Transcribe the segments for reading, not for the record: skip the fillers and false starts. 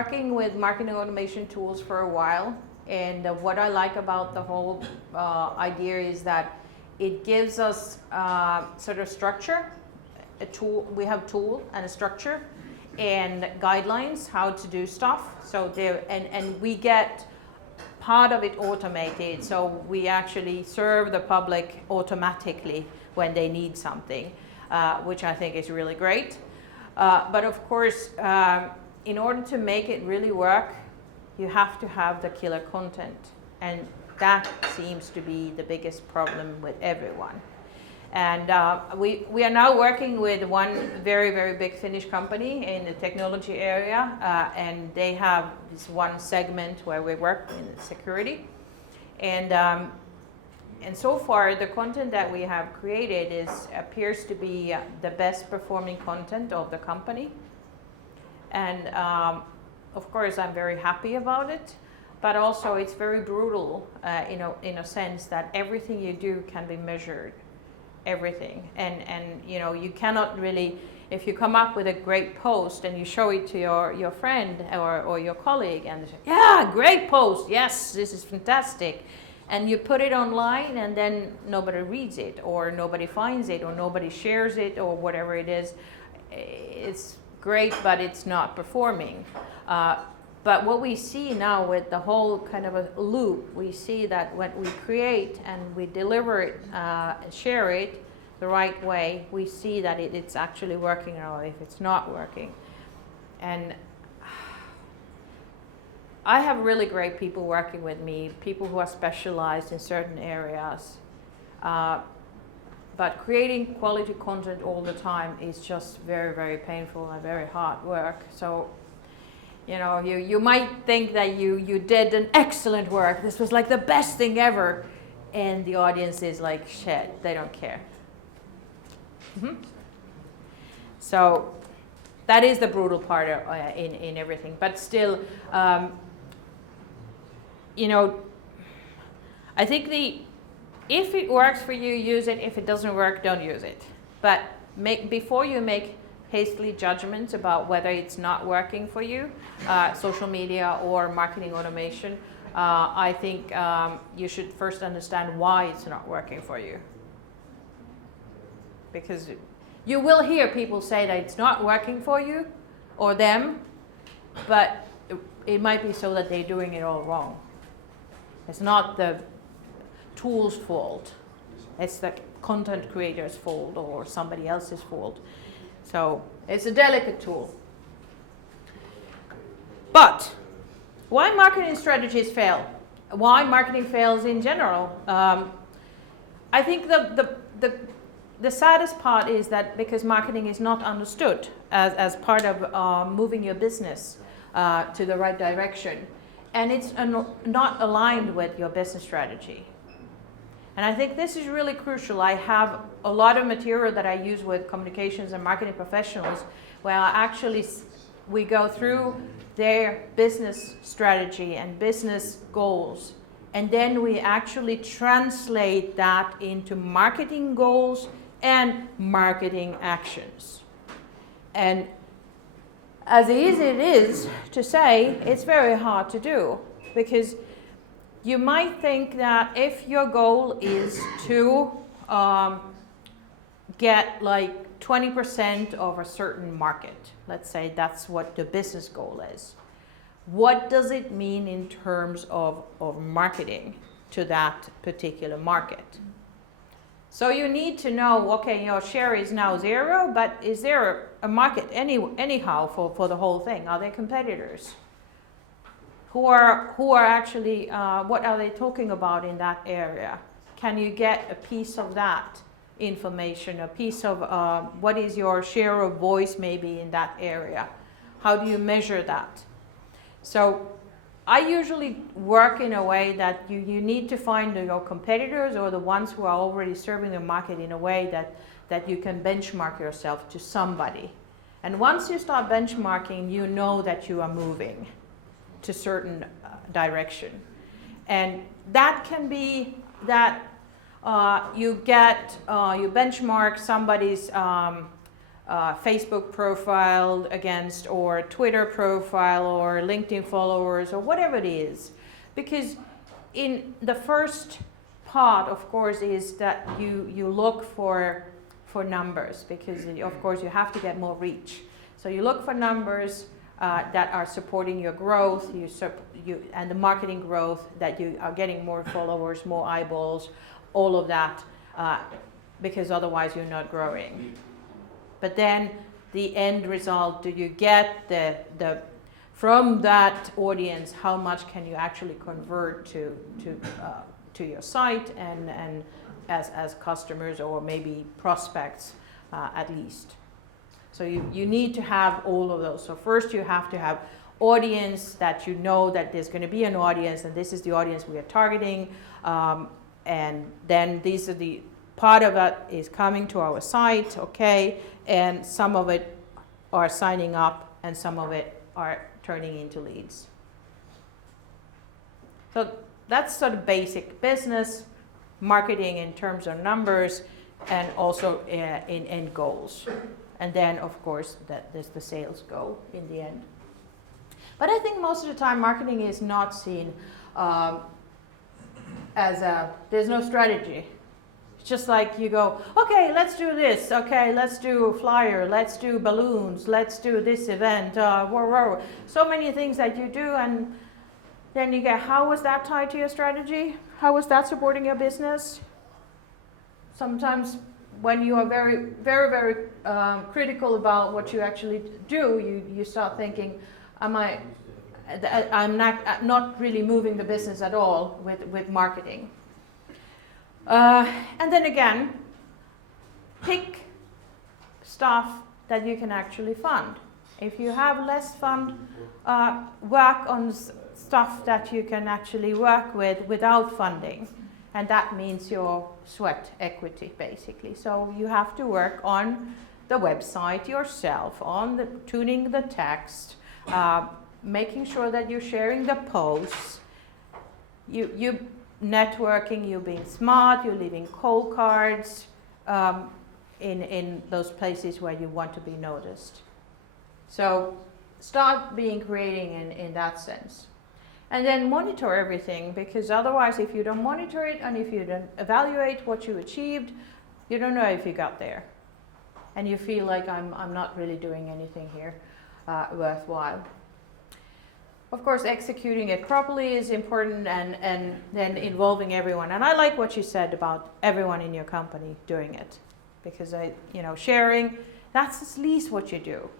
working with marketing automation tools for a while, and what I like about the whole idea is that it gives us sort of structure, a tool. We have tool and a structure, and guidelines how to do stuff. So there, and we get part of it automated. So we actually serve the public automatically when they need something, which I think is really great. But of course, in order to make it really work, you have to have the killer content, and that seems to be the biggest problem with everyone. And we are now working with one very, very big Finnish company in the technology area, and they have this one segment where we work in security. And so far, the content that we have created appears to be the best performing content of the company. And of course, I'm very happy about it, but also it's very brutal in a sense that everything you do can be measured, everything. And you know, you cannot really, if you come up with a great post and you show it to your friend or your colleague and they say, yeah, great post, yes, this is fantastic. And you put it online and then nobody reads it or nobody finds it or nobody shares it or whatever it is. It's great, but it's not performing. But what we see now with the whole kind of a loop, we see that when we create and we deliver it and share it the right way, we see that it's actually working, or if it's not working. And I have really great people working with me, people who are specialized in certain areas. But creating quality content all the time is just very, very painful and very hard work. So, you know, you might think that you did an excellent work. This was like the best thing ever. And the audience is like, shit, they don't care. Mm-hmm. So that is the brutal part in everything. But still, you know, I think if it works for you, use it. If it doesn't work, don't use it. But before you make hastily judgments about whether it's not working for you, social media or marketing automation, I think you should first understand why it's not working for you. Because you will hear people say that it's not working for you or them, but it might be so that they're doing it all wrong. It's not the tool's fault. It's the content creator's fault or somebody else's fault. So it's a delicate tool. But why marketing strategies fail? Why marketing fails in general? I think the saddest part is that because marketing is not understood as part of moving your business to the right direction, and it's not aligned with your business strategy. And I think this is really crucial. I have a lot of material that I use with communications and marketing professionals where we go through their business strategy and business goals, and then we actually translate that into marketing goals and marketing actions. And as easy it is to say, it's very hard to do, because you might think that if your goal is to get like 20% of a certain market, let's say that's what the business goal is, what does it mean in terms of marketing to that particular market? So you need to know, okay, your share is now 0, but is there a market anyhow for the whole thing? Are there competitors? Who are actually, what are they talking about in that area? Can you get a piece of that information, a piece of what is your share of voice maybe in that area? How do you measure that? So I usually work in a way that you need to find your competitors or the ones who are already serving the market in a way that you can benchmark yourself to somebody. And once you start benchmarking, you know that you are moving to certain direction. And that can be that you benchmark somebody's Facebook profile against, or Twitter profile, or LinkedIn followers, or whatever it is. Because in the first part, of course, is that you look for numbers, because of course you have to get more reach. So you look for numbers that are supporting your growth, and the marketing growth, that you are getting more followers, more eyeballs, all of that, because otherwise you're not growing. But then the end result, do you get from that audience, how much can you actually convert to your site and as customers, or maybe prospects at least. So you need to have all of those. So first you have to have audience that you know that there's going to be an audience, and this is the audience we are targeting, and then these are the part of it is coming to our site, okay, and some of it are signing up and some of it are turning into leads. So that's sort of basic business marketing in terms of numbers, and also in end goals. And then, of course, there's the sales goal in the end. But I think most of the time marketing is not seen there's no strategy. It's just like you go, okay, let's do this, okay, let's do a flyer, let's do balloons, let's do this event, so many things that you do, and then you get, how was that tied to your strategy? How was that supporting your business? Sometimes when you are very, very, very critical about what you actually do, you start thinking, I'm not really moving the business at all with marketing. And then again, pick stuff that you can actually fund. If you have less fund, work on stuff that you can actually work with without funding. And that means your sweat equity, basically. So you have to work on the website yourself, on tuning the text, making sure that you're sharing the posts, you networking, you being smart, you're leaving cold cards in those places where you want to be noticed. So start creating in that sense. And then monitor everything, because otherwise if you don't monitor it and if you don't evaluate what you achieved, you don't know if you got there. And you feel like I'm not really doing anything here worthwhile. Of course, executing it properly is important, and then involving everyone. And I like what you said about everyone in your company doing it, because sharing, that's at least what you do.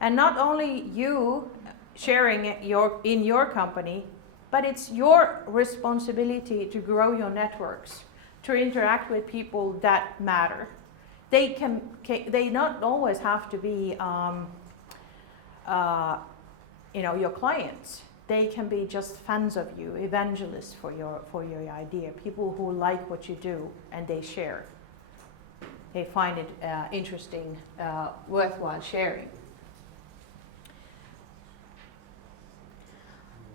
And not only you sharing in your company, but it's your responsibility to grow your networks, to interact with people that matter. They not always have to be your clients. They can be just fans of you, evangelists for your idea, people who like what you do and they share. They find it interesting, worthwhile sharing.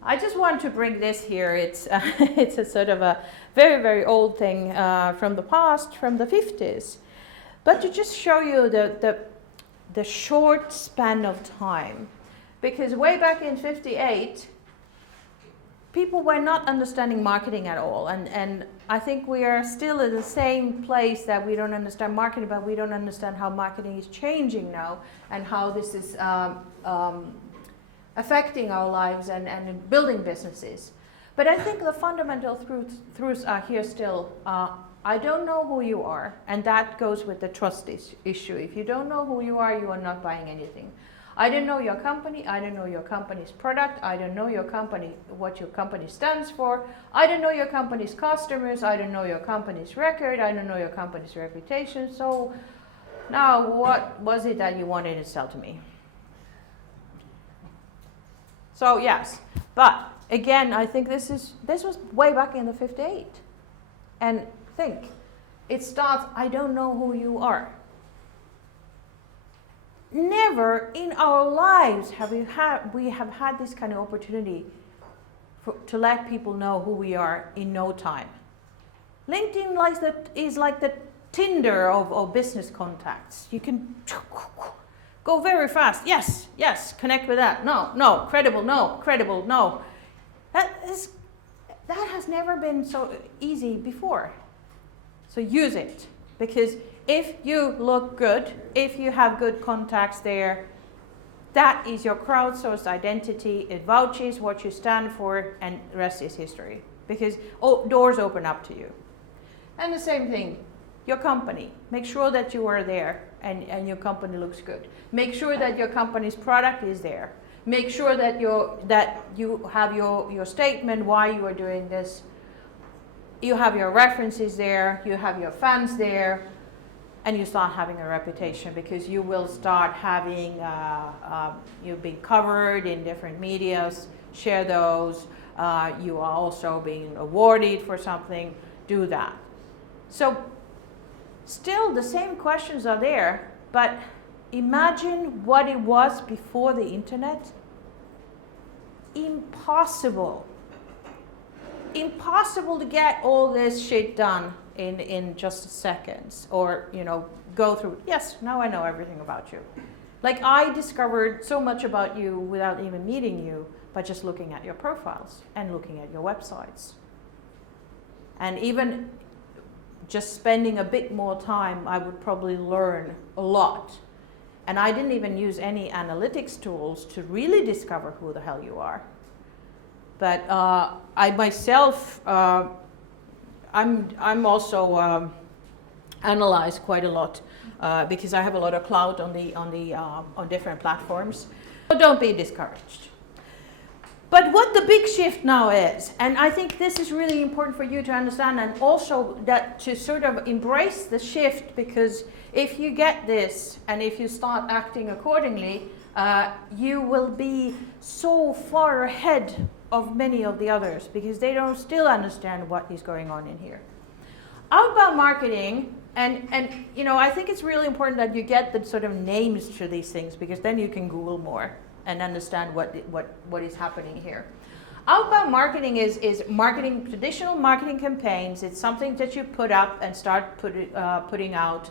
I just want to bring this here. It's a sort of a very, very old thing from the past, from the 50s. But to just show you the short span of time. Because way back in 58, people were not understanding marketing at all. And I think we are still in the same place that we don't understand marketing, but we don't understand how marketing is changing now and how this is affecting our lives and building businesses. But I think the fundamental truths are here still. I don't know who you are, and that goes with the trust issue. If you don't know who you are not buying anything. I don't know your company, I don't know your company's product, I don't know your company, what your company stands for, I don't know your company's customers, I don't know your company's record, I don't know your company's reputation. So now what was it that you wanted to sell to me? So yes, but again, I think this was way back in the 58. And think, it starts, I don't know who you are. Never in our lives have we had this kind of opportunity to let people know who we are in no time. LinkedIn is like the Tinder of business contacts. You can go very fast. Yes, yes, connect with that. No, no, credible, no, credible, no. That has never been so easy before. So use it, because if you look good, if you have good contacts there, that is your crowdsourced identity. It vouches what you stand for, and the rest is history, because doors open up to you. And the same thing, your company. Make sure that you are there and your company looks good. Make sure that your company's product is there. Make sure that you have your statement why you are doing this. You have your references there, you have your fans there, and you start having a reputation, because you will start having, you've been covered in different medias. Share those. You are also being awarded for something. Do that. So still the same questions are there, but imagine what it was before the internet. Impossible. Impossible to get all this shit done in just seconds, or go through. Yes, now I know everything about you. Like, I discovered so much about you without even meeting you, by just looking at your profiles and looking at your websites. And even just spending a bit more time, I would probably learn a lot. And I didn't even use any analytics tools to really discover who the hell you are. But I myself, I'm also analyzed quite a lot because I have a lot of clout on different platforms. So don't be discouraged. But what the big shift now is, and I think this is really important for you to understand, and also that to sort of embrace the shift, because if you get this and if you start acting accordingly, you will be so far ahead of many of the others, because they don't still understand what is going on in here. Outbound marketing, and I think it's really important that you get the sort of names to these things, because then you can Google more and understand what is happening here. Outbound marketing is marketing, traditional marketing campaigns. It's something that you put up and start putting out.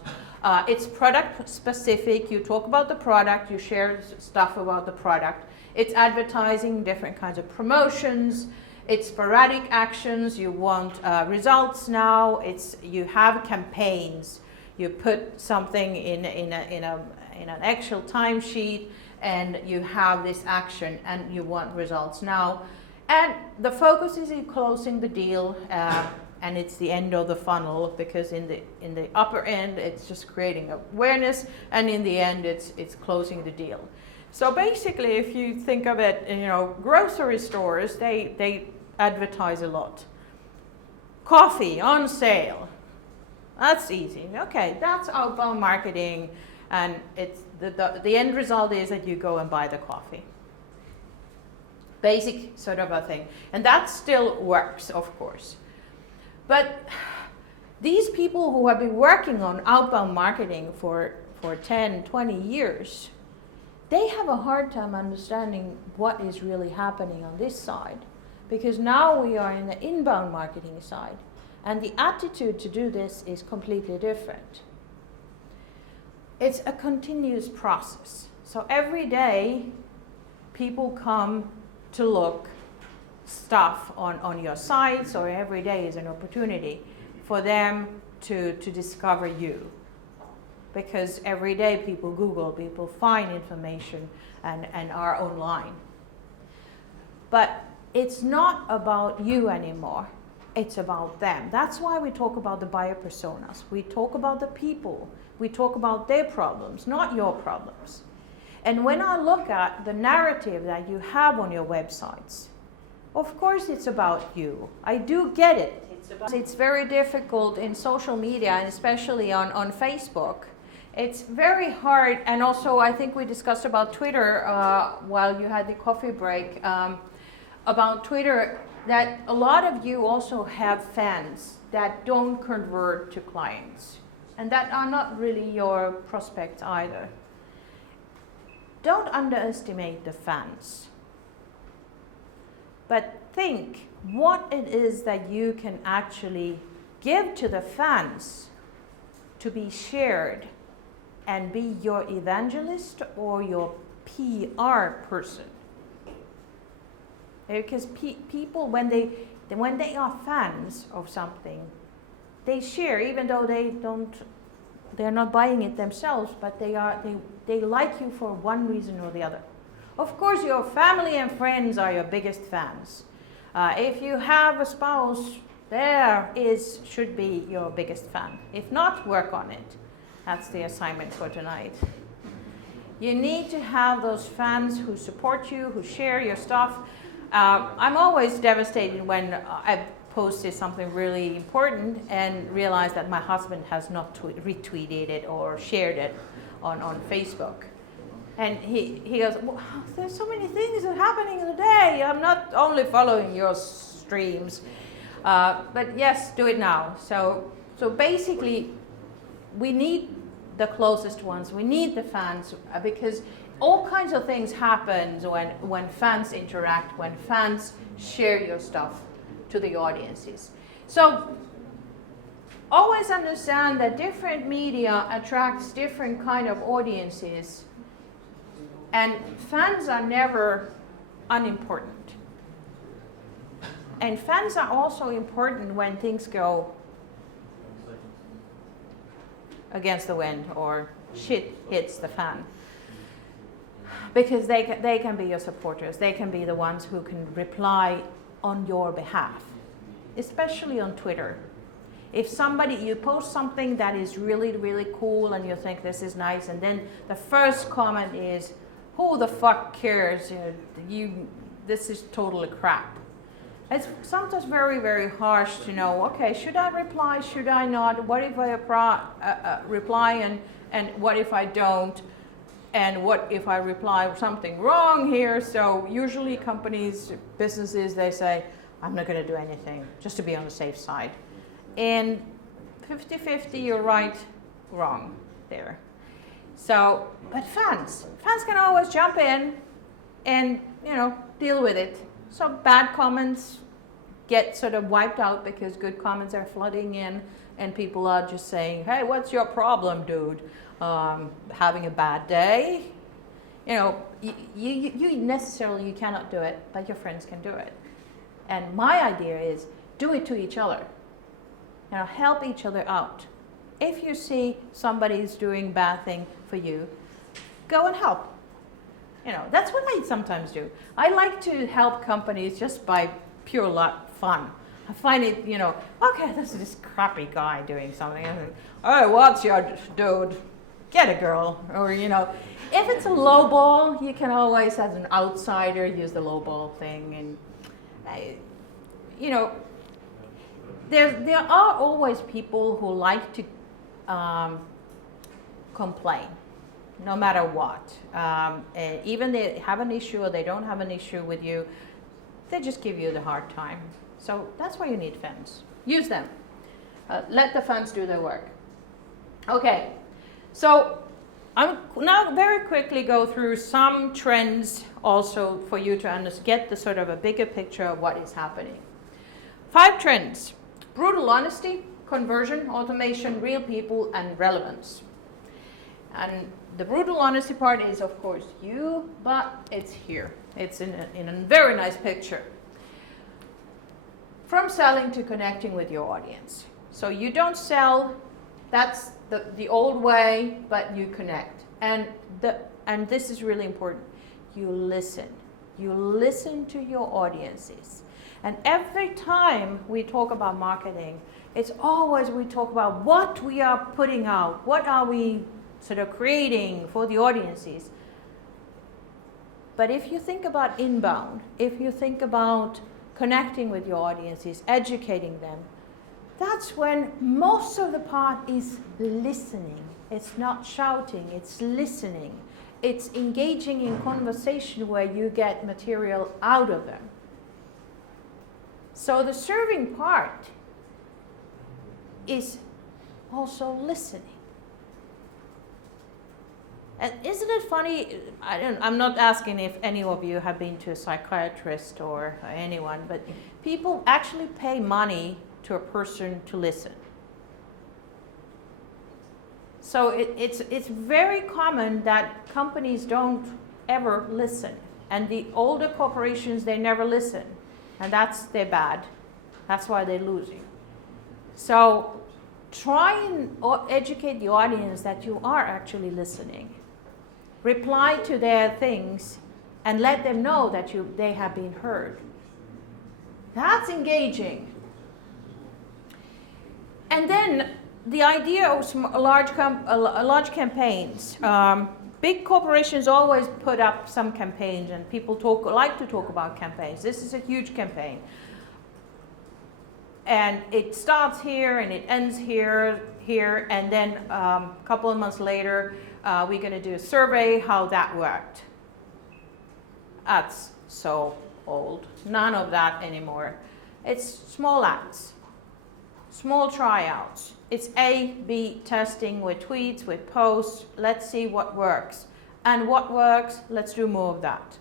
It's product specific. You talk about the product, you share stuff about the product. It's advertising, different kinds of promotions. It's sporadic actions. You want results now. You have campaigns. You put something in an Excel timesheet, and you have this action, and you want results now. And the focus is in closing the deal, and it's the end of the funnel, because in the upper end it's just creating awareness, and in the end it's closing the deal. So basically, if you think of it, grocery stores, they advertise a lot. Coffee on sale. That's easy. Okay, that's outbound marketing, and it's the end result is that you go and buy the coffee. Basic sort of a thing. And that still works, of course. But these people who have been working on outbound marketing for 10, 20 years, they have a hard time understanding what is really happening on this side. Because now we are in the inbound marketing side, and the attitude to do this is completely different. It's a continuous process. So every day, people come to look stuff on your sites, or every day is an opportunity for them to discover you. Because every day people Google, people find information and are online. But it's not about you anymore, it's about them. That's why we talk about the buyer personas. We talk about the people. We talk about their problems, not your problems. And when I look at the narrative that you have on your websites, of course it's about you. I do get it. It's very difficult in social media, and especially on Facebook. It's very hard, and also I think we discussed about Twitter while you had the coffee break, about Twitter, that a lot of you also have fans that don't convert to clients, and that are not really your prospects either. Don't underestimate the fans, but think what it is that you can actually give to the fans to be shared and be your evangelist or your PR person. Because people, when they are fans of something, they share, even though they're not buying it themselves, but they like you for one reason or the other. Of course, your family and friends are your biggest fans. If you have a spouse, should be your biggest fan. If not, work on it. That's the assignment for tonight. You need to have those fans who support you, who share your stuff. I'm always devastated when I posted something really important and realize that my husband has not retweeted it or shared it on Facebook. And he goes, well, there's so many things that are happening in the day. I'm not only following your streams. But yes, do it now. So basically, we need the closest ones. We need the fans because all kinds of things happen when fans interact, when fans share your stuff to the audiences. So always understand that different media attracts different kind of audiences, and fans are never unimportant. And fans are also important when things go against the wind or shit hits the fan. Because they can be your supporters. They can be the ones who can reply on your behalf, especially on Twitter. If you post something that is really, really cool and you think this is nice, and then the first comment is, who the fuck cares? This is totally crap. It's sometimes very, very harsh to know, okay, should I reply, should I not? What if I reply and what if I don't? And what if I reply something wrong here? So usually companies, businesses, they say, I'm not going to do anything, just to be on the safe side. And 50-50, you're right, wrong there. So, but fans can always jump in and, deal with it. So bad comments get sort of wiped out because good comments are flooding in and people are just saying, hey, what's your problem, dude? Having a bad day? You cannot do it, but your friends can do it. And my idea is do it to each other. Help each other out. If you see somebody's doing bad thing for you, go and help. That's what I sometimes do. I like to help companies just by pure fun. I find it, okay, this is this crappy guy doing something. I think, oh, what's your dude? Get a girl. Or, if it's a low ball, you can always, as an outsider, use the low ball thing. And, there are always people who like to complain, no matter what. Even they have an issue or they don't have an issue with you, they just give you the hard time. So that's why you need fans. Use them. Let the fans do their work. Okay, so I'm now very quickly go through some trends also for you to get the sort of a bigger picture of what is happening. 5 trends: brutal honesty, conversion, automation, real people, and relevance. And the brutal honesty part is, of course, you, but it's here. It's in a very nice picture. From selling to connecting with your audience. So you don't sell, that's the old way, but you connect. And this is really important. You listen. You listen to your audiences. And every time we talk about marketing, it's always we talk about what we are putting out, what are we sort of creating for the audiences. But if you think about inbound, if you think about connecting with your audiences, educating them, that's when most of the part is listening. It's not shouting, it's listening. It's engaging in conversation where you get material out of them. So the serving part is also listening. And isn't it funny, I'm not asking if any of you have been to a psychiatrist or anyone, but people actually pay money to a person to listen. So it's very common that companies don't ever listen. And the older corporations, they never listen. And that's their bad. That's why they're losing. So try and educate the audience that you are actually listening. Reply to their things and let them know that they have been heard. That's engaging. And then the idea of large campaigns. Big corporations always put up some campaigns, and people like to talk about campaigns. This is a huge campaign. And it starts here and it ends here, and then a couple of months later, we're going to do a survey how that worked. That's so old. None of that anymore. It's small acts, small tryouts. It's A/B testing with tweets, with posts. Let's see what works. And what works, let's do more of that.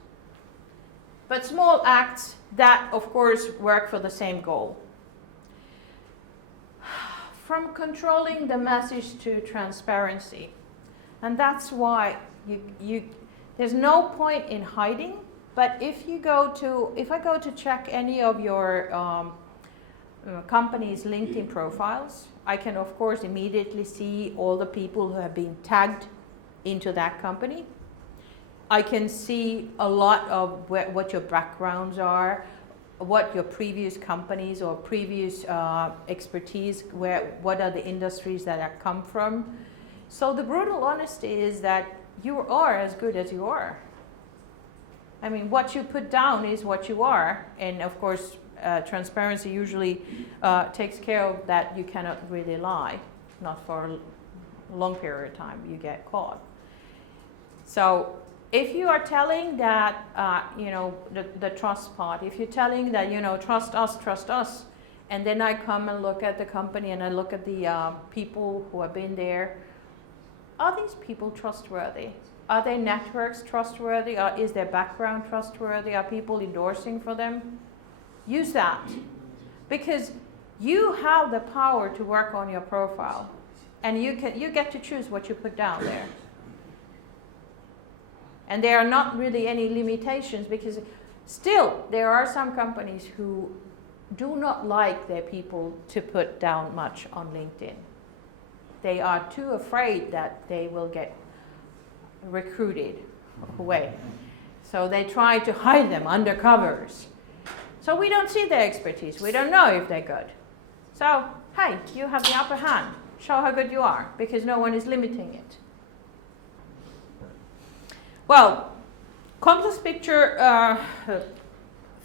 But small acts that, of course, work for the same goal. From controlling the message to transparency. And that's why there's no point in hiding, but if I go to check any of your company's LinkedIn profiles, I can of course immediately see all the people who have been tagged into that company. I can see a lot of what your backgrounds are, what your previous companies or previous expertise, what are the industries that have come from. So the brutal honesty is that you are as good as you are. I mean, what you put down is what you are, and of course transparency usually takes care of that. You cannot really lie, not for a long period of time, you get caught. So if you are telling that, the trust part, if you're telling that, trust us, and then I come and look at the company and I look at the people who have been there, are these people trustworthy? Are their networks trustworthy? Is their background trustworthy? Are people endorsing for them? Use that, because you have the power to work on your profile, and you get to choose what you put down there. And there are not really any limitations, because still there are some companies who do not like their people to put down much on LinkedIn. They are too afraid that they will get recruited away. So they try to hide them under covers. So we don't see their expertise. We don't know if they're good. So, hey, you have the upper hand. Show how good you are, because no one is limiting it. Well, complex picture,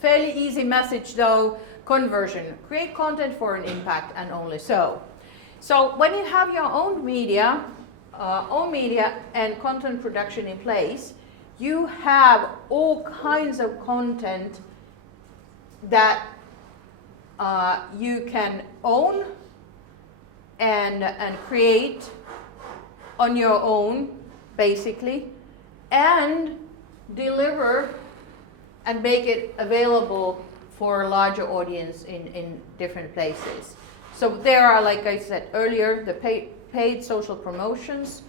fairly easy message though, conversion. Create content for an impact, and only so. So when you have your own media and content production in place, you have all kinds of content that you can own and create on your own, basically, and deliver and make it available for a larger audience in different places. So there are, like I said earlier, the paid social promotions,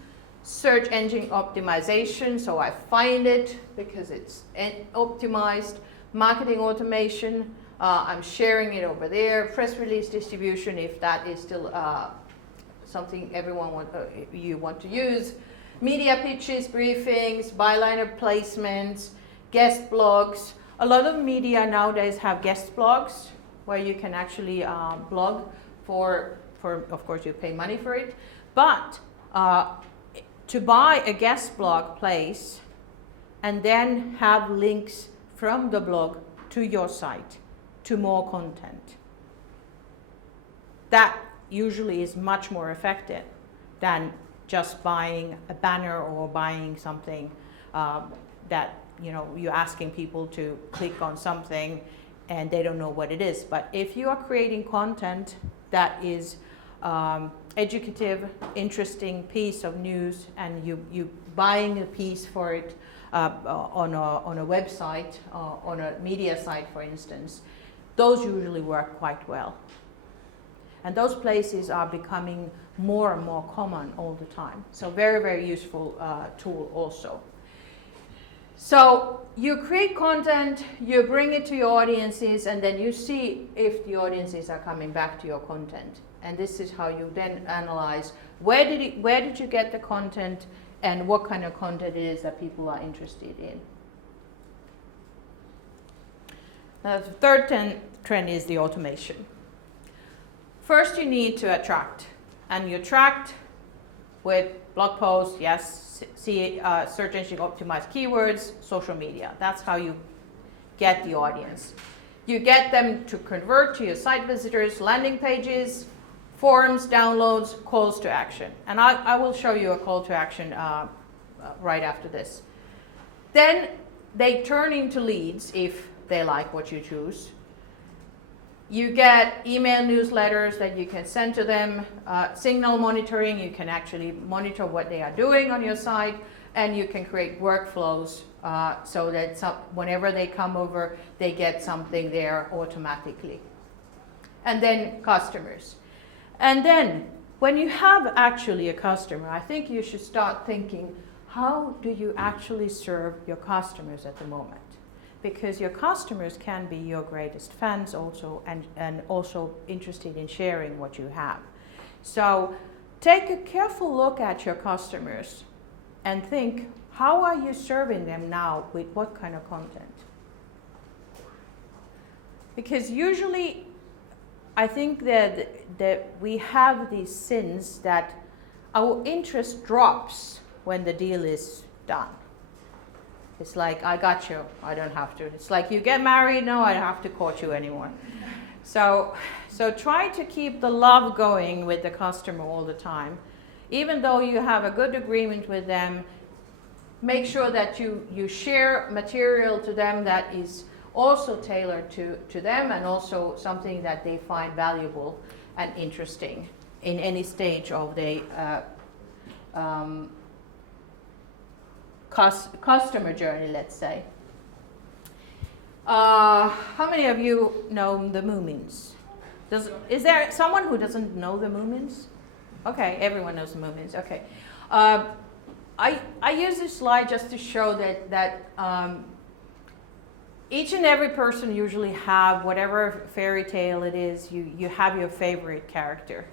search engine optimization, so I find it because it's optimized, marketing automation, I'm sharing it over there, press release distribution if that is still something you want to use, media pitches, briefings, byliner placements, guest blogs. A lot of media nowadays have guest blogs where you can actually blog for, of course you pay money for it, but to buy a guest blog place and then have links from the blog to your site, to more content. That usually is much more effective than just buying a banner or buying something that you're asking people to click on something and they don't know what it is. But if you are creating content that is educative, interesting piece of news, and you buying a piece for it on a website, on a media site, for instance, those usually work quite well. And those places are becoming more and more common all the time. So very, very useful tool also. So you create content, you bring it to your audiences, and then you see if the audiences are coming back to your content. And this is how you then analyze where did you get the content and what kind of content it is that people are interested in. Now, the third trend is the automation. First, you need to attract, and you attract with blog posts, yes, search engine optimized keywords, social media. That's how you get the audience. You get them to convert to your site visitors, landing pages, forums, downloads, calls to action. And I will show you a call to action right after this. Then they turn into leads if they like what you choose. You get email newsletters that you can send to them, signal monitoring, you can actually monitor what they are doing on your site, and you can create workflows so that whenever they come over, they get something there automatically. And then customers. And then when you have actually a customer, I think you should start thinking, how do you actually serve your customers at the moment? Because your customers can be your greatest fans also, and also interested in sharing what you have. So take a careful look at your customers and think, how are you serving them now with what kind of content? Because usually I think that we have these sins that our interest drops when the deal is done. It's like, I got you, I don't have to. It's like, you get married, no, I don't have to court you anymore. So try to keep the love going with the customer all the time. Even though you have a good agreement with them, make sure that you share material to them that is also tailored to them, and also something that they find valuable and interesting in any stage of the customer journey, let's say. How many of you know the Moomins? Is there someone who doesn't know the Moomins? Okay, everyone knows the Moomins. Okay, I use this slide just to show that each and every person usually have whatever fairy tale it is. You have your favorite character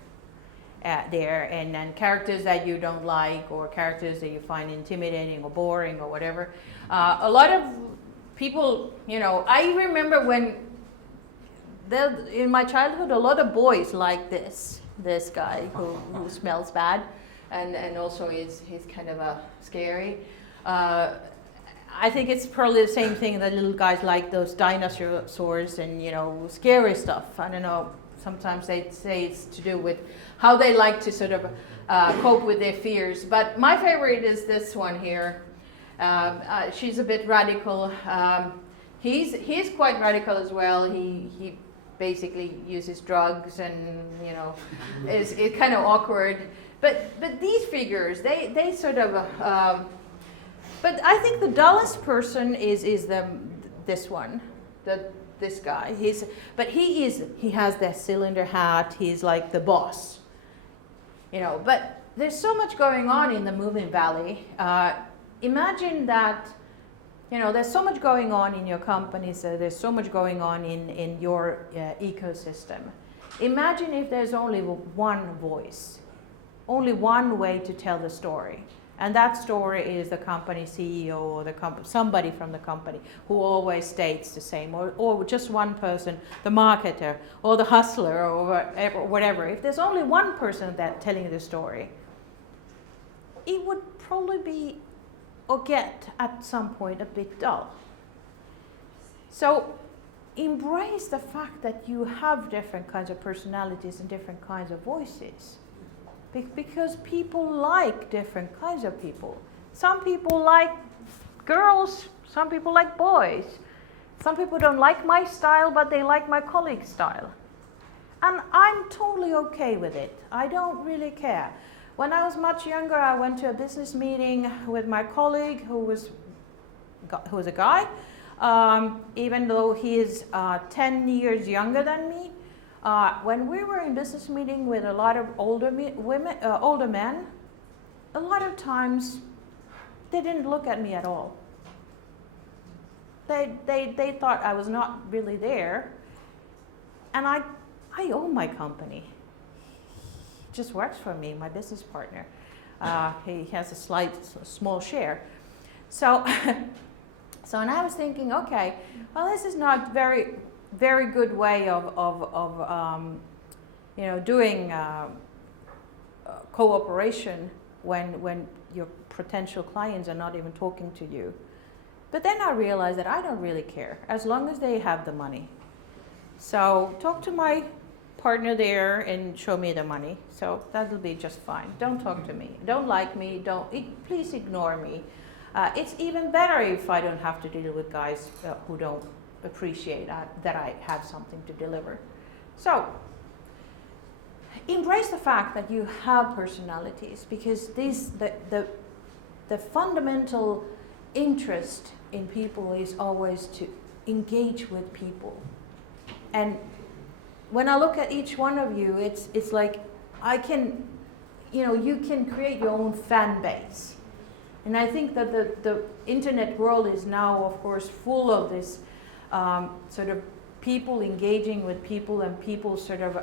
there, and then characters that you don't like, or characters that you find intimidating or boring or whatever. A lot of people, you know, I remember when in my childhood, a lot of boys like this guy who smells bad, and also he's kind of scary. I think it's probably the same thing that little guys like those dinosaurs and, you know, scary stuff. I don't know. Sometimes they say it's to do with how they like to sort of cope with their fears. But my favorite is this one here. She's a bit radical. He's quite radical as well. He basically uses drugs, and, you know, it's kind of awkward. But these figures, they sort of. But I think the dullest person is this one, this guy. He has that cylinder hat. He's like the boss, you know. But there's so much going on in the Moomin Valley. Imagine that, you know, there's so much going on in your companies. There's so much going on in your ecosystem. Imagine if there's only one voice, only one way to tell the story. And that story is the company CEO or somebody from the company who always states the same, or just one person, the marketer or the hustler or whatever. If there's only one person that telling the story, it would probably be or get at some point a bit dull. So embrace the fact that you have different kinds of personalities and different kinds of voices. Because people like different kinds of people. Some people like girls, some people like boys. Some people don't like my style, but they like my colleague's style. And I'm totally okay with it. I don't really care. When I was much younger, I went to a business meeting with my colleague who was a guy. Even though he is 10 years younger than me, when we were in business meeting with a lot of older older men, a lot of times they didn't look at me at all. They thought I was not really there, and I own my company. He just works for me, my business partner. He has a small share. So, and I was thinking, okay, well, this is not very good way of doing cooperation when your potential clients are not even talking to you. But then I realized that I don't really care as long as they have the money. So talk to my partner there and show me the money. So that'll be just fine. Don't talk to me. Don't like me. Please ignore me. It's even better if I don't have to deal with guys who don't appreciate that I have something to deliver. So embrace the fact that you have personalities, because the fundamental interest in people is always to engage with people. And when I look at each one of you, it's like you can create your own fan base. And I think that the internet world is now, of course, full of this sort of people engaging with people and people sort of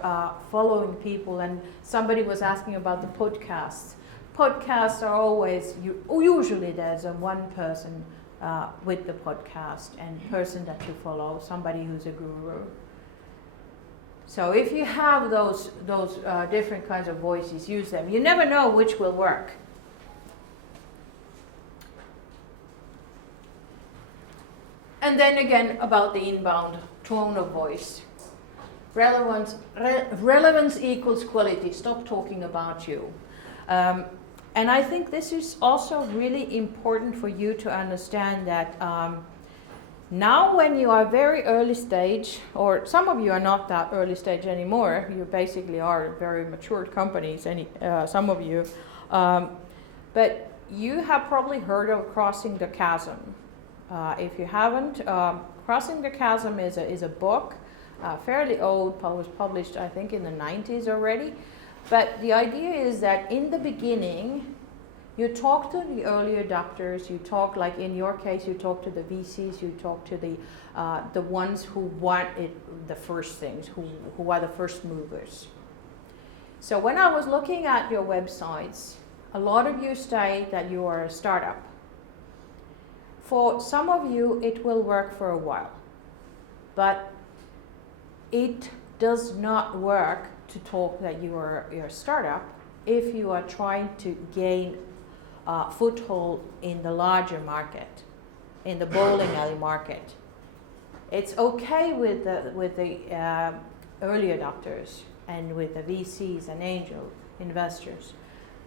following people. And somebody was asking about the podcasts. Podcasts are always, usually there's one person with the podcast and person that you follow, somebody who's a guru. So if you have those different kinds of voices, use them. You never know which will work. And then again about the inbound tone of voice. Relevance equals quality. Stop talking about you. And I think this is also really important for you to understand that now when you are very early stage, or some of you are not that early stage anymore, you basically are very matured companies, some of you, but you have probably heard of Crossing the Chasm. If you haven't, Crossing the Chasm is a book, fairly old, was published I think in the 90s already. But the idea is that in the beginning, you talk to the early adopters, you talk, like in your case, you talk to the VCs, you talk to the ones who want the first things, who are the first movers. So when I was looking at your websites, a lot of you say that you are a startup. For some of you, it will work for a while, but it does not work to talk that you're a startup if you are trying to gain foothold in the larger market, in the bowling alley market. It's okay with the early adopters and with the VCs and angel investors,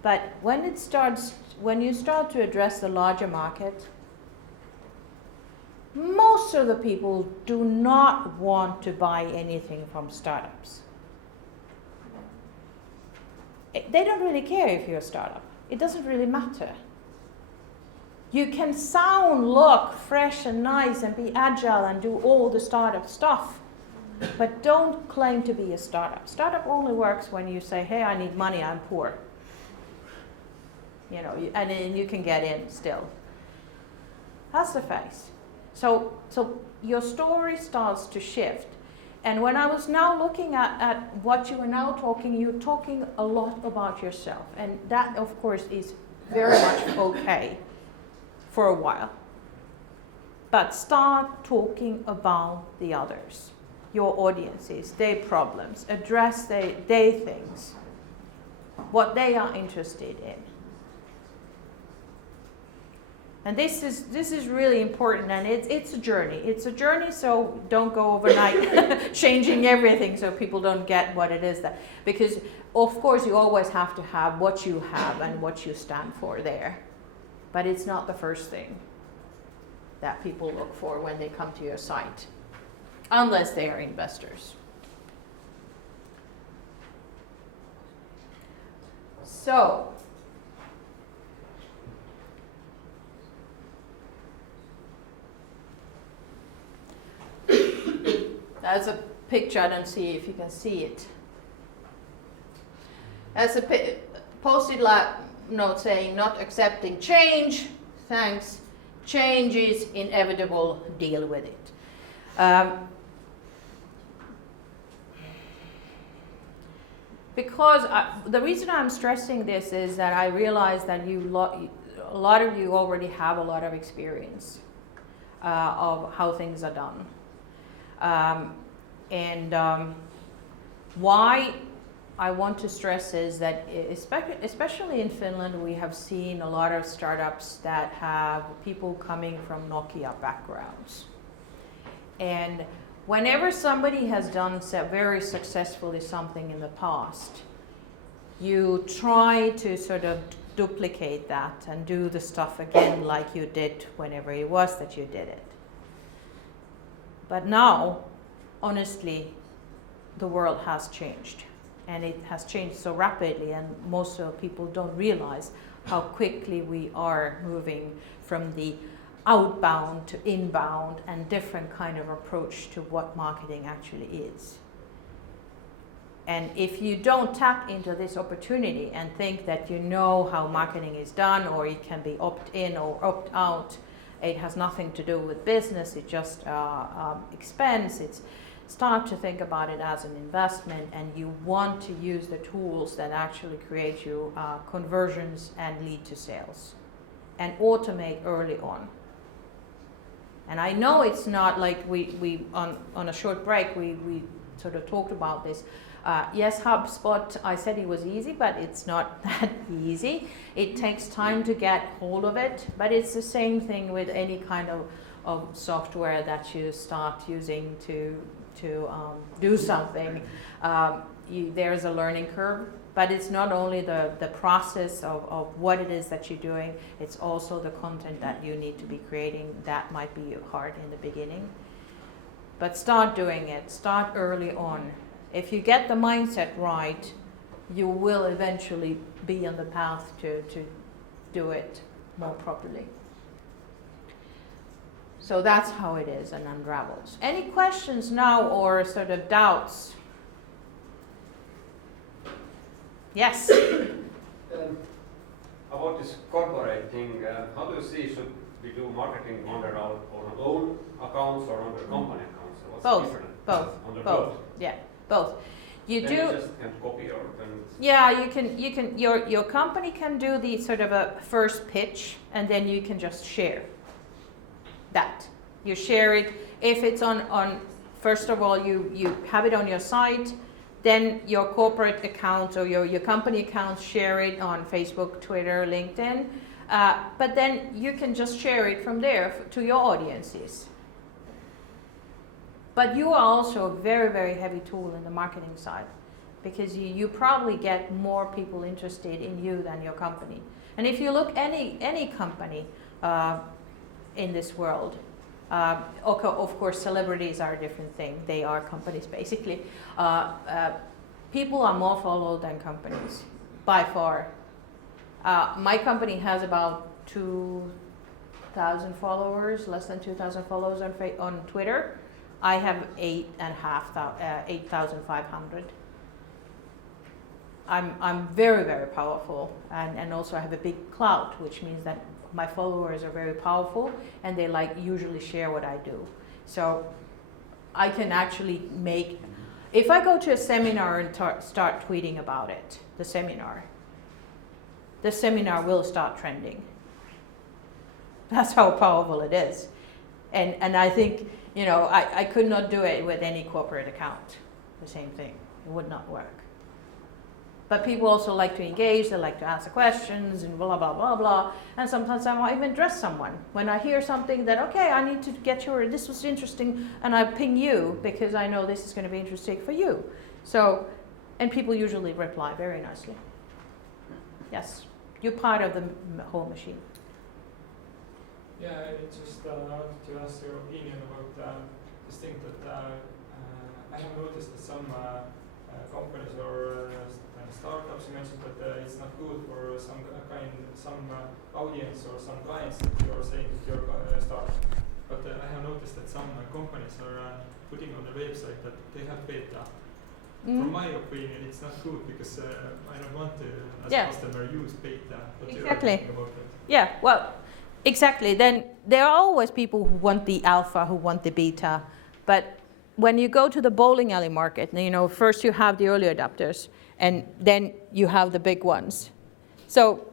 but when you start to address the larger market, most of the people do not want to buy anything from startups. They don't really care if you're a startup. It doesn't really matter. You can sound, look fresh and nice and be agile and do all the startup stuff, but don't claim to be a startup. Startup only works when you say, hey, I need money, I'm poor. And then you can get in still. That's the face. So your story starts to shift. And when I was now looking at what you are now talking, you're talking a lot about yourself. And that, of course, is very much okay for a while. But start talking about the others, your audiences, their problems, address their things, what they are interested in. And this is really important, and it's a journey. It's a journey, so don't go overnight changing everything so people don't get what it is that. Because of course you always have to have what you have and what you stand for there. But it's not the first thing that people look for when they come to your site, unless they are investors. So, picture. I don't see if you can see it. As a post-it note saying, not accepting change, thanks, change is inevitable, deal with it. Because the reason I'm stressing this is that I realize that a lot of you already have a lot of experience of how things are done. Why I want to stress is that especially in Finland, we have seen a lot of startups that have people coming from Nokia backgrounds. And whenever somebody has done very successfully something in the past, you try to sort of duplicate that and do the stuff again like you did whenever it was that you did it. But now, honestly, the world has changed. And it has changed so rapidly, and most of the people don't realize how quickly we are moving from the outbound to inbound and different kind of approach to what marketing actually is. And if you don't tap into this opportunity and think that you know how marketing is done, or it can be opt-in or opt-out, it has nothing to do with business, it's just expense, start to think about it as an investment, and you want to use the tools that actually create you conversions and lead to sales, and automate early on. And I know it's not like we on a short break, we sort of talked about this. Yes, HubSpot, I said it was easy, but it's not that easy. It takes time to get hold of it, but it's the same thing with any kind of software that you start using to do something. There's a learning curve, but it's not only the process of what it is that you're doing, it's also the content that you need to be creating that might be hard in the beginning. But start doing it, start early on. If you get the mindset right, you will eventually be on the path to do it more properly. So that's how it is and unravels. Any questions now or sort of doubts? Yes? About this corporate thing, how do you see, should we do marketing under our own accounts or under company accounts? What's Both. different? Both. Under both. Yeah, both. You then do. You just can copy or can. Yeah, you can. Your company can do the sort of a first pitch, and then you can just share that. You share it. If it's on first of all, you have it on your site, then your corporate accounts or your company accounts share it on Facebook, Twitter, LinkedIn. But then you can just share it from there to your audiences. But you are also a very, very heavy tool in the marketing side, because you probably get more people interested in you than your company. And if you look any company in this world, of course celebrities are a different thing. They are companies basically. People are more followed than companies, by far. My company has about 2,000 followers, less than 2,000 followers on Twitter. I have 8,500. I'm very, very powerful, and also I have a big clout, which means that my followers are very powerful, and they usually share what I do. So I can actually if I go to a seminar and start tweeting about it, the seminar will start trending. That's how powerful it is. And I think, I could not do it with any corporate account. The same thing. It would not work. But people also like to engage, they like to answer questions and blah, blah, blah, blah. And sometimes I might even address someone. When I hear something that, okay, I need to get this was interesting, and I ping you because I know this is going to be interesting for you. So, and people usually reply very nicely. Yes, you're part of the whole machine. Yeah, I just wanted to ask your opinion about this thing that I have noticed that some companies or startups, you mentioned that it's not good for some audience or some clients that you are saying that you're a startup. But I have noticed that some companies are putting on the website that they have beta. From my opinion, it's not good because I don't want to, as a customer, use beta. What do you think about that? Yeah, well, exactly. Then there are always people who want the alpha, who want the beta. But when you go to the bowling alley market, first you have the early adopters, and then you have the big ones. So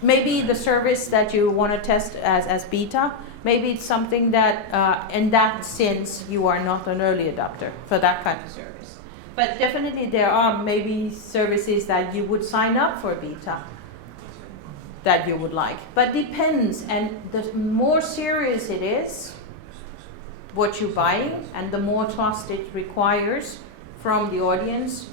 maybe the service that you want to test as beta, maybe it's something that, in that sense, you are not an early adopter for that kind of service. But definitely there are maybe services that you would sign up for beta that you would like. But depends, and the more serious it is, what you're buying, and the more trust it requires from the audience,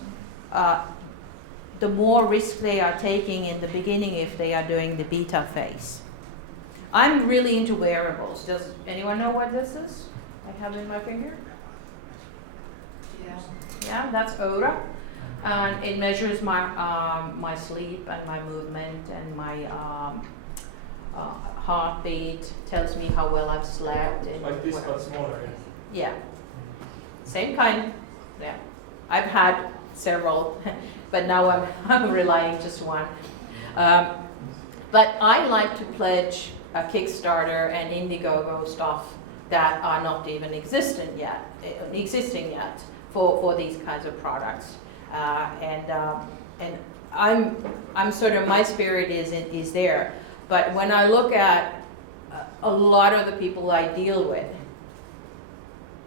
the more risk they are taking in the beginning if they are doing the beta phase. I'm really into wearables. Does anyone know what this is? I have it in my finger. Yeah, that's Aura, and it measures my sleep and my movement and my heartbeat. Tells me how well I've slept. And Like this, but smaller. Yeah, same kind. Yeah, I've had several, but now I'm relying just one. But I like to pledge a Kickstarter and Indiegogo stuff that are not even existing yet. For these kinds of products, and I'm sort of, my spirit is there, but when I look at a lot of the people I deal with,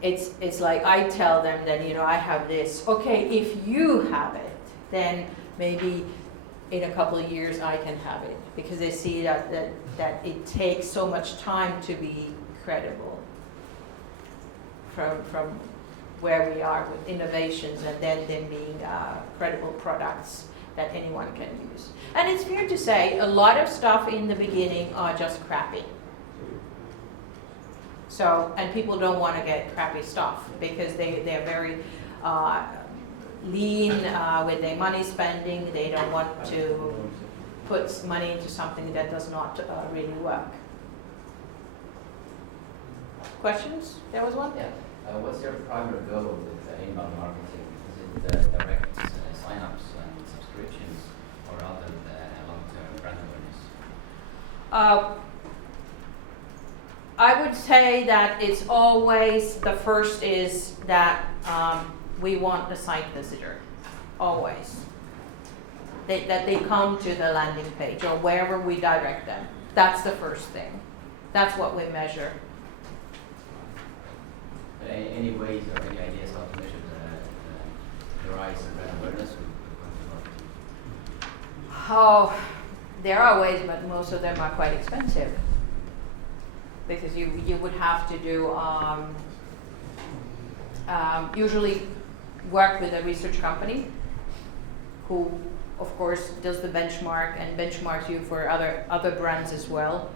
it's like I tell them that I have this. Okay, if you have it, then maybe in a couple of years I can have it, because they see that it takes so much time to be credible from where we are with innovations, and then them being credible products that anyone can use. And it's fair to say a lot of stuff in the beginning are just crappy. So, and people don't want to get crappy stuff because they're very lean with their money spending. They don't want to put money into something that does not really work. Questions? There was one? Yeah. What's your primary goal with inbound marketing? Is it direct sign-ups and subscriptions, or rather long-term brand awareness? I would say that it's always, the first is that we want the site visitor, always. That they come to the landing page or wherever we direct them. That's the first thing. That's what we measure. Any ways or any ideas how to measure the rise in brand awareness? Oh, there are ways, but most of them are quite expensive. Because you would have to do, usually work with a research company who, of course, does the benchmark and benchmarks you for other brands as well.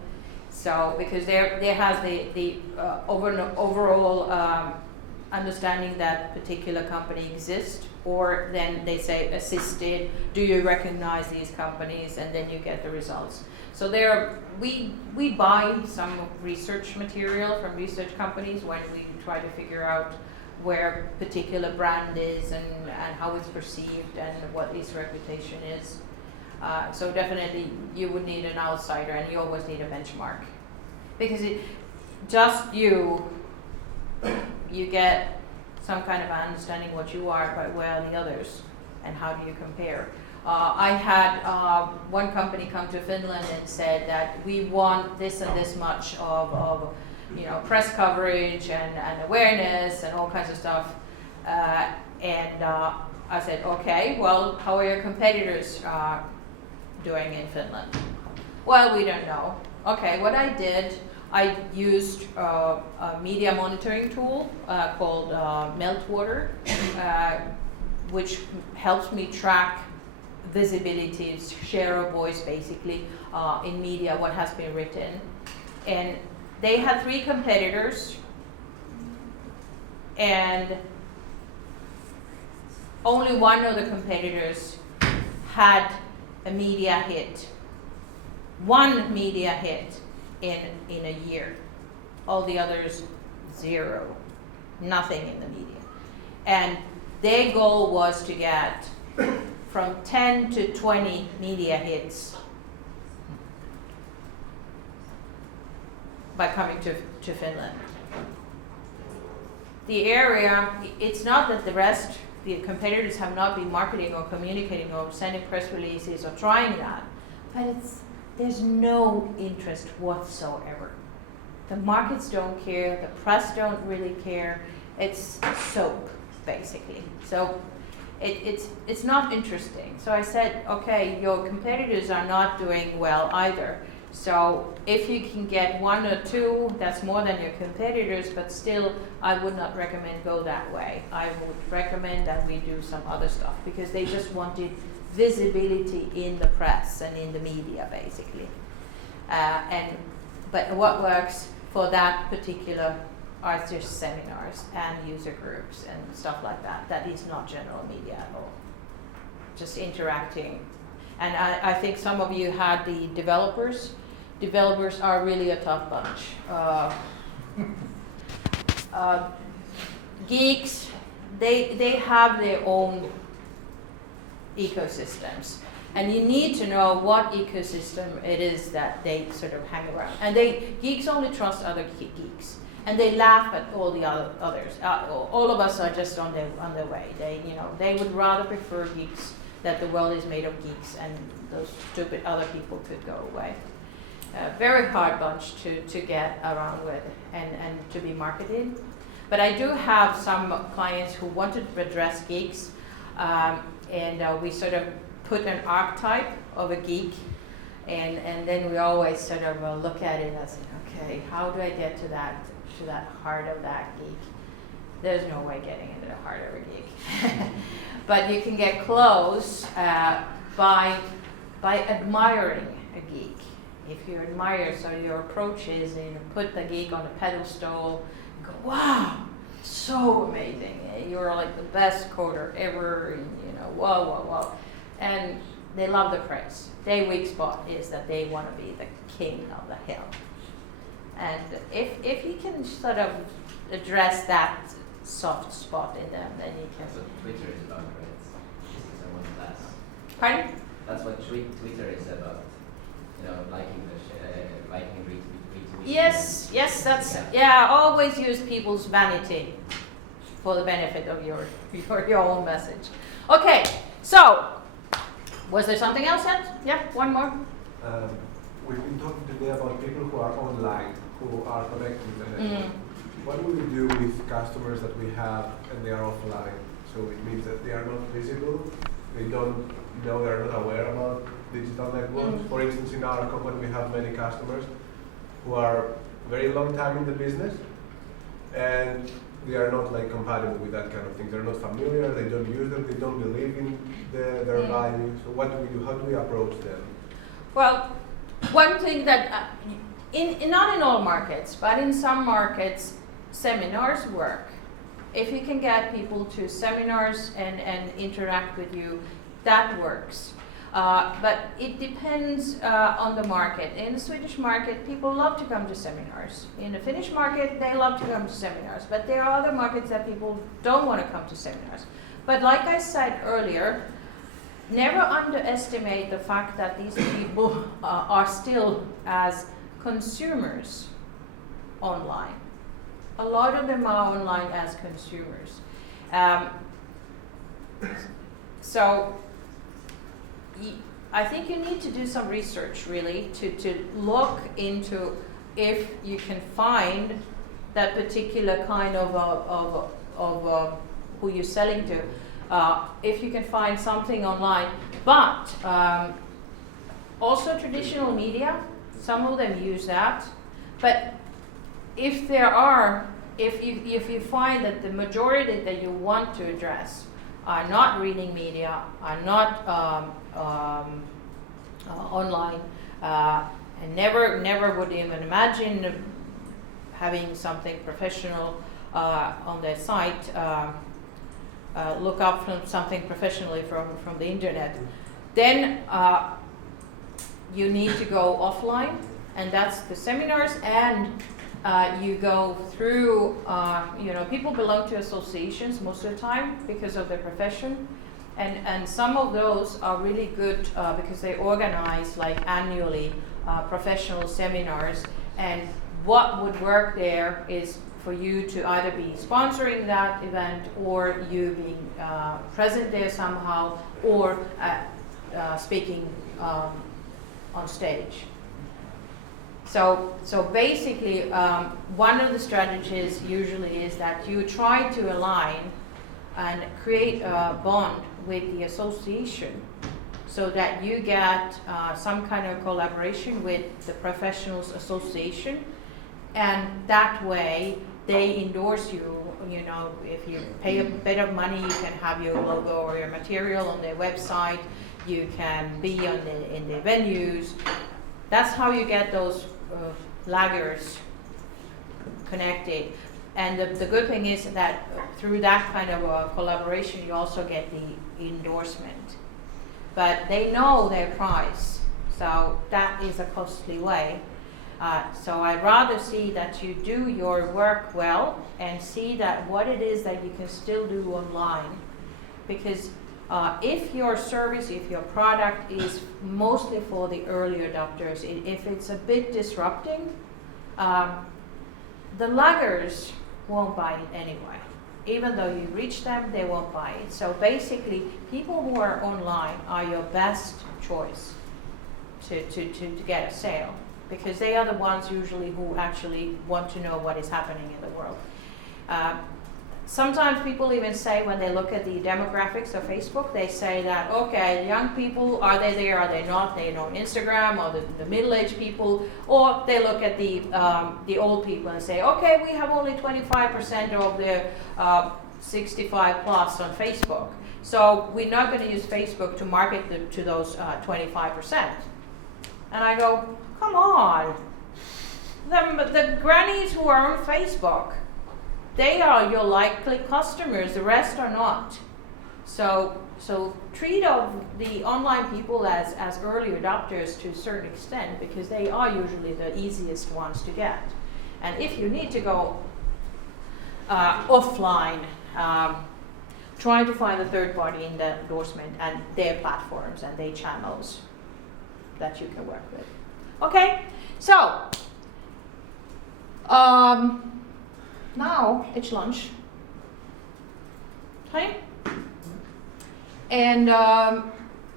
So, because there has the overall understanding that particular company exists, or then they say assisted, do you recognize these companies, and then you get the results. So we buy some research material from research companies when we try to figure out where a particular brand is and how it's perceived and what its reputation is. So definitely you would need an outsider, and you always need a benchmark. Because you get some kind of understanding what you are, but where are the others, and how do you compare? I had one company come to Finland and said that we want this and this much of press coverage and awareness and all kinds of stuff. And I said, okay, well, how are your competitors doing in Finland? Well, we don't know. Okay, what I did, I used a media monitoring tool called Meltwater, which helps me track visibility, share of voice basically in media, what has been written. And they had 3 competitors, and only one of the competitors had a media hit. One media hit in a year. All the others, 0. nothing in the media. And their goal was to get from 10 to 20 media hits by coming to Finland. The area, it's not that the competitors have not been marketing or communicating or sending press releases or trying that, but there's no interest whatsoever. The markets don't care, the press don't really care. It's soap, basically. So it's not interesting. So I said, okay, your competitors are not doing well either. So if you can get 1 or 2, that's more than your competitors, but still I would not recommend go that way. I would recommend that we do some other stuff because they just wanted visibility in the press and in the media, basically. But what works for that particular are just seminars and user groups and stuff like that. That is not general media at all. Just interacting. And I think some of you had the developers. Developers are really a tough bunch. Geeks, they have their own ecosystems. And you need to know what ecosystem it is that they sort of hang around. And geeks only trust other geeks. And they laugh at all the others. All of us are just on their way. They would rather prefer geeks, that the world is made of geeks and those stupid other people could go away. Very hard bunch to get around with and to be marketed. But I do have some clients who wanted to address geeks, and we sort of put an archetype of a geek, and then we always sort of look at it as, okay, how do I get to that heart of that geek? There's no way getting into the heart of a geek. But you can get close by admiring a geek. If you admire, so your approach is, put the geek on a pedestal, go, wow, so amazing. You're like the best coder ever, and whoa. And they love the praise. Their weak spot is that they want to be the king of the hill. And if you can sort of address that soft spot in them, then you can. That's what Twitter is about, right? Pardon? That's what Twitter is about. Liking retweet. Yes, that's yeah. Always use people's vanity for the benefit of your own message. Okay, so was there something else yet? Yeah, one more. We've been talking today about people who are online, who are connected with the network. What do we do with customers that we have and they are offline? So it means that they are not visible, they don't know, they're not aware about digital networks. For instance, in our company we have many customers who are very long time in the business and they are not compatible with that kind of thing. They're not familiar, they don't use them, they don't believe in their value. So what do we do? How do we approach them? Well, one thing that, not in all markets, but in some markets, seminars work. If you can get people to seminars and interact with you, that works. But it depends on the market. In the Swedish market, people love to come to seminars. In the Finnish market, they love to come to seminars. But there are other markets that people don't want to come to seminars. But like I said earlier, never underestimate the fact that these people are still as consumers online. A lot of them are online as consumers. So I think you need to do some research really to look into if you can find that particular kind of who you're selling to. If you can find something online, but also traditional media, some of them use that. But if you find that the majority that you want to address are not reading media, are not online, and never would even imagine having something professional on their site, look up from something professionally from the internet, then you need to go offline, and that's the seminars and you go through, people belong to associations most of the time because of their profession. And some of those are really good because they organize like annually professional seminars. And what would work there is for you to either be sponsoring that event or you being present there somehow or speaking on stage. So basically, one of the strategies usually is that you try to align and create a bond with the association so that you get some kind of collaboration with the professionals association, and that way they endorse you. If you pay a bit of money, you can have your logo or your material on their website, you can be in the venues. That's how you get those laggers connected. And the good thing is that through that kind of a collaboration, you also get the endorsement. But they know their price, so that is a costly way. So I'd rather see that you do your work well and see that what it is that you can still do online. Because if your service, if your product is mostly for the early adopters, if it's a bit disrupting, the laggers won't buy it anyway. Even though you reach them, they won't buy it. So basically, people who are online are your best choice to get a sale, because they are the ones usually who actually want to know what is happening in the world. Sometimes people even say, when they look at the demographics of Facebook, they say that, okay, young people, are they there, are they not? They know Instagram, or the middle-aged people, or they look at the old people and say, okay, we have only 25% of the 65 plus on Facebook. So we're not going to use Facebook to market to those 25%. And I go, come on, the grannies who are on Facebook, they are your likely customers, the rest are not. So treat the online people as early adopters to a certain extent, because they are usually the easiest ones to get. And if you need to go offline, try to find a third party in the endorsement and their platforms and their channels that you can work with. Okay, so now it's lunch time, and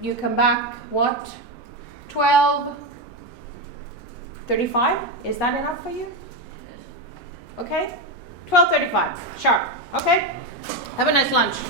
you come back, what, 12:35? Is that enough for you? Okay, 12:35 sharp. Okay, have a nice lunch.